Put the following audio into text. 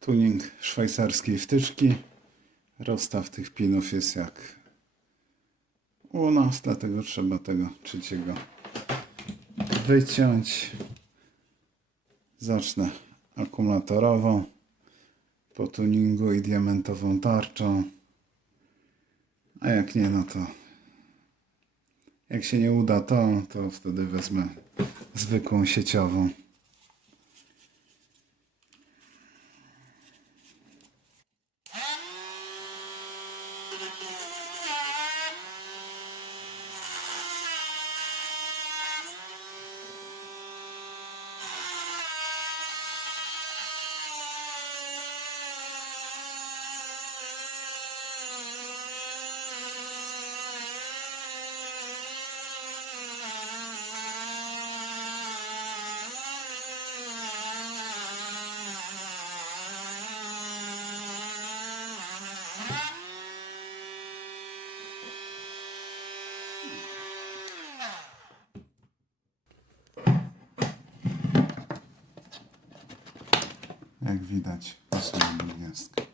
Tuning szwajcarskiej wtyczki. Rozstaw tych pinów jest jak u nas, dlatego trzeba tego trzeciego wyciąć. Zacznę akumulatorową po tuningu i diamentową tarczą. A jak nie, no to jak się nie uda to, to wtedy wezmę zwykłą sieciową. Jak widać, pasuje gniazdka.